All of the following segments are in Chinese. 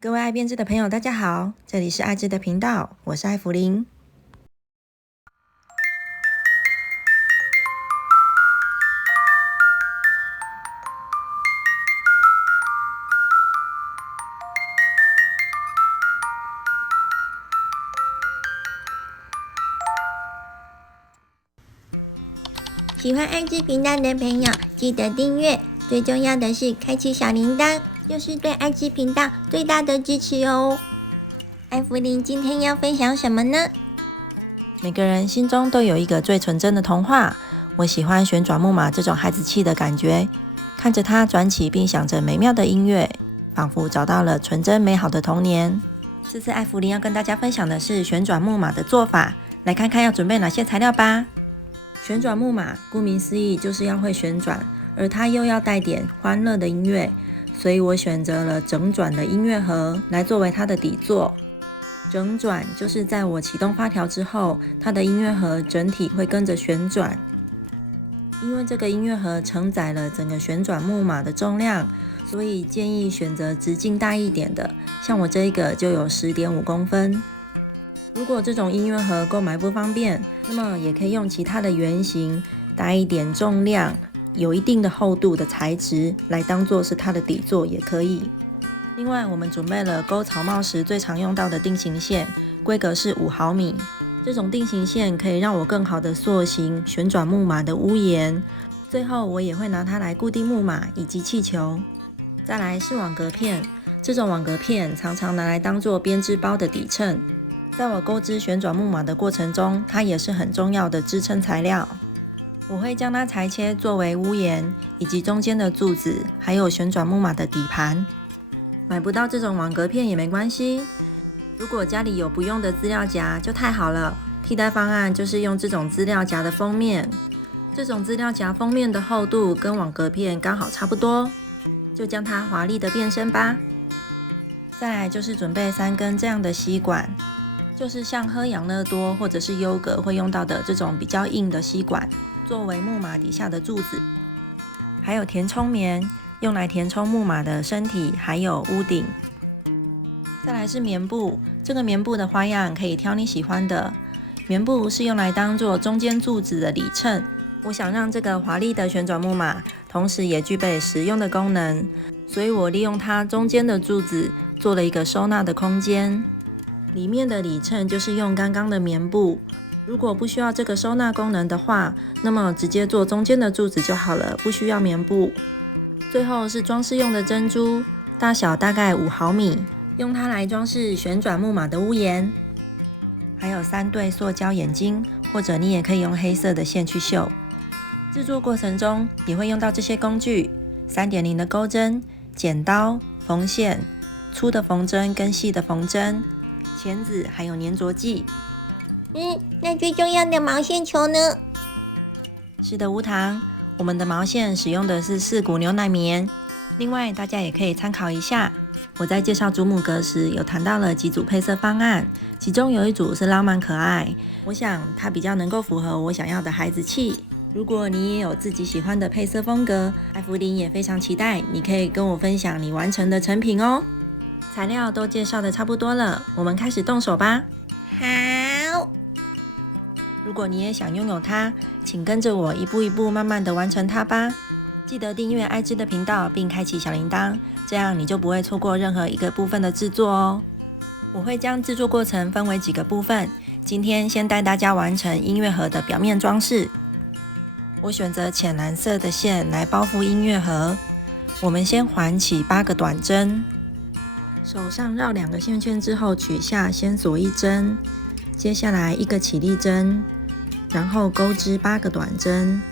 各位爱编织的朋友，大家好，这里是爱织的频道，我是艾芙琳。喜欢爱织频道的朋友，记得订阅，最重要的是开启小铃铛，就是对爱织频道最大的支持哦。艾芙琳今天要分享什么呢？每个人心中都有一个最纯真的童话，我喜欢旋转木马这种孩子气的感觉，看着它转起并响着美妙的音乐，仿佛找到了纯真美好的童年。这次艾芙琳要跟大家分享的是旋转木马的做法，来看看要准备哪些材料吧。旋转木马顾名思义就是要会旋转，而它又要带点欢乐的音乐，所以我选择了整转的音乐盒来作为它的底座。整转就是在我启动发条之后，它的音乐盒整体会跟着旋转。因为这个音乐盒承载了整个旋转木马的重量，所以建议选择直径大一点的，像我这一个就有10.5公分。如果这种音乐盒购买不方便，那么也可以用其他的圆形带一点重量、有一定的厚度的材质来当做是它的底座也可以。另外，我们准备了钩草帽时最常用到的定型线，规格是5毫米。这种定型线可以让我更好的塑形旋转木马的屋檐。最后，我也会拿它来固定木马以及气球。再来是网格片，这种网格片常常拿来当做编织包的底衬。在我钩织旋转木马的过程中，它也是很重要的支撑材料。我会将它裁切作为屋檐，以及中间的柱子，还有旋转木马的底盘。买不到这种网格片也没关系，如果家里有不用的资料夹就太好了。替代方案就是用这种资料夹的封面，这种资料夹封面的厚度跟网格片刚好差不多，就将它华丽的变身吧。再来就是准备3根这样的吸管，就是像喝养乐多或者是优格会用到的这种比较硬的吸管，作为木马底下的柱子。还有填充棉，用来填充木马的身体还有屋顶。再来是棉布，这个棉布的花样可以挑你喜欢的。棉布是用来当做中间柱子的里衬，我想让这个华丽的旋转木马同时也具备实用的功能，所以我利用它中间的柱子做了一个收纳的空间。里面的里衬就是用刚刚的棉布，如果不需要这个收纳功能的话，那么直接做中间的柱子就好了，不需要棉布。最后是装饰用的珍珠，大小大概5毫米，用它来装饰旋转木马的屋檐。还有3对塑胶眼睛，或者你也可以用黑色的线去绣。制作过程中也会用到这些工具：3.0的钩针、剪刀、缝线、粗的缝针跟细的缝针、钳子，还有粘着剂。那最重要的毛线球呢？是的，无糖。我们的毛线使用的是4股牛奶棉。另外，大家也可以参考一下，我在介绍祖母格时有谈到了几组配色方案，其中有一组是浪漫可爱，我想它比较能够符合我想要的孩子气。如果你也有自己喜欢的配色风格，艾芙琳也非常期待你可以跟我分享你完成的成品哦。材料都介绍的差不多了，我们开始动手吧。好，如果你也想拥有它，请跟着我一步一步慢慢的完成它吧。记得订阅爱织的频道并开启小铃铛，这样你就不会错过任何一个部分的制作哦。我会将制作过程分为几个部分，今天先带大家完成音乐盒的表面装饰。我选择浅蓝色的线来包覆音乐盒。我们先环起8个短针，手上绕2个线圈之后取下，先锁1针，接下来1个起立针，然后钩织8个短针。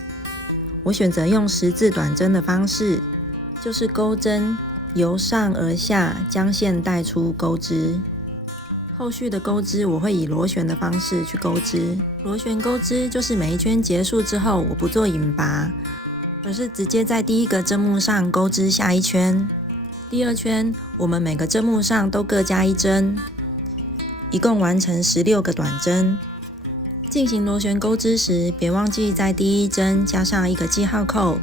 我选择用十字短针的方式，就是钩针由上而下将线带出钩织。后续的钩织我会以螺旋的方式去钩织。螺旋钩织就是每一圈结束之后，我不做引拔，而是直接在第1个针目上钩织下1圈。第2圈我们每个针目上都各加1针，一共完成16个短针。进行螺旋钩织时，别忘记在第1针加上1个记号扣，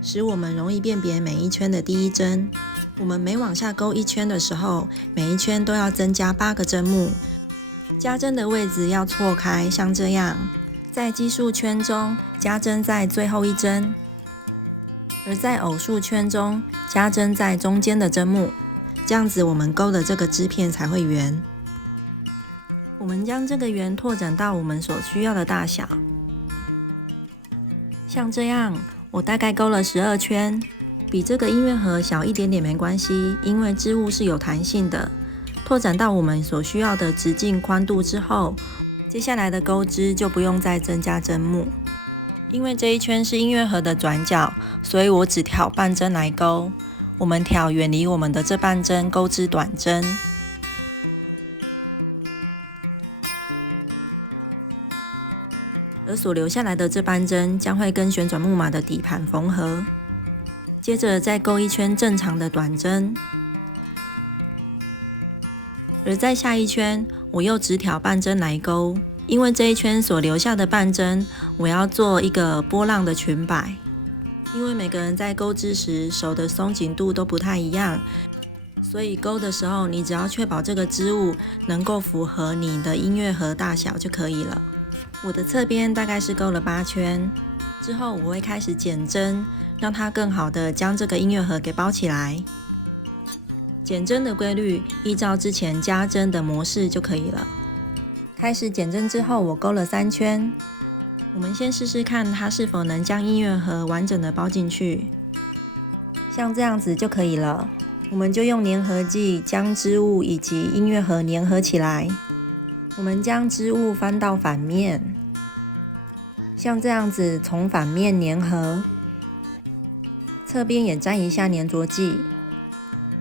使我们容易辨别每一圈的第1针。我们每往下勾一圈的时候，每一圈都要增加8个针目，加针的位置要错开，像这样。在奇数圈中加针在最后一针，而在偶数圈中加针在中间的针目，这样子我们勾的这个织片才会圆。我们将这个圆拓展到我们所需要的大小，像这样，我大概勾了12圈，比这个音乐盒小一点点没关系，因为织物是有弹性的。拓展到我们所需要的直径宽度之后，接下来的钩织就不用再增加针目。因为这一圈是音乐盒的转角，所以我只挑半针来钩。我们挑远离我们的这半针，钩织短针。而所留下来的这半针将会跟旋转木马的底盘缝合。接着再钩一圈正常的短针。而在下一圈，我又只挑半针来钩，因为这一圈所留下的半针，我要做一个波浪的裙摆。因为每个人在钩织时手的松紧度都不太一样，所以钩的时候，你只要确保这个织物能够符合你的音乐盒大小就可以了。我的侧边大概是钩了8圈，之后我会开始减针，让它更好的将这个音乐盒给包起来。减针的规律依照之前加针的模式就可以了。开始减针之后，我钩了3圈。我们先试试看它是否能将音乐盒完整的包进去，像这样子就可以了。我们就用粘合剂将织物以及音乐盒粘合起来。我们将织物翻到反面，像这样子从反面粘合，侧边也沾一下粘着剂。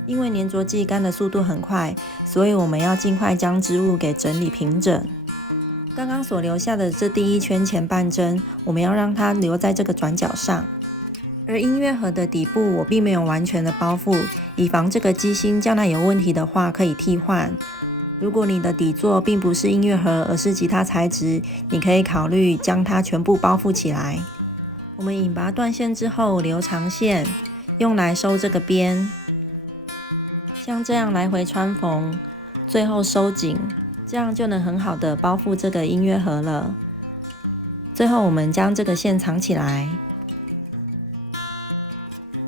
因为粘着剂干的速度很快，所以我们要尽快将织物给整理平整。刚刚所留下的这第一圈前半针，我们要让它留在这个转角上。而音乐盒的底部我并没有完全的包覆，以防这个机芯将来有问题的话可以替换。如果你的底座并不是音乐盒，而是其他材质，你可以考虑将它全部包覆起来。我们引拔断线之后留长线，用来收这个边。像这样来回穿缝，最后收紧，这样就能很好的包覆这个音乐盒了。最后我们将这个线藏起来。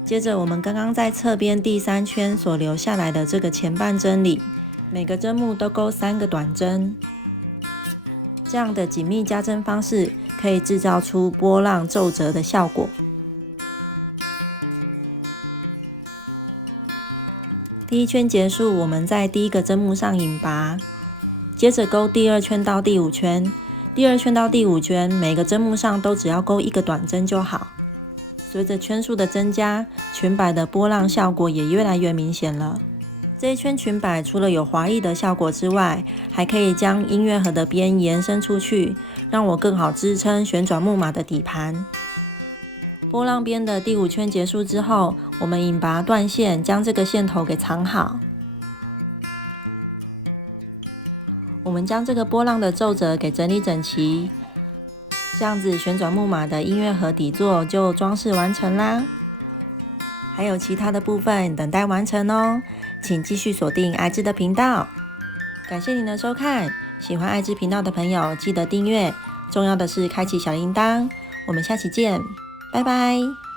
接着我们刚刚在侧边第3圈所留下来的这个前半针里，每个针目都钩3个短针。这样的紧密加针方式可以制造出波浪皱褶的效果。第1圈结束，我们在第1个针目上引拔，接着钩第2圈到第5圈。第2圈到第5圈，每个针目上都只要钩1个短针就好。随着圈数的增加，裙摆的波浪效果也越来越明显了。这一圈裙摆除了有华丽的效果之外，还可以将音乐盒的边延伸出去，让我更好支撑旋转木马的底盘。波浪边的第5圈结束之后，我们引拔断线，将这个线头给藏好。我们将这个波浪的皱褶给整理整齐，这样子旋转木马的音乐盒底座就装饰完成啦。还有其他的部分等待完成哦，请继续锁定爱知的频道。感谢您的收看，喜欢爱知频道的朋友记得订阅，重要的是开启小铃铛。我们下期见。拜拜。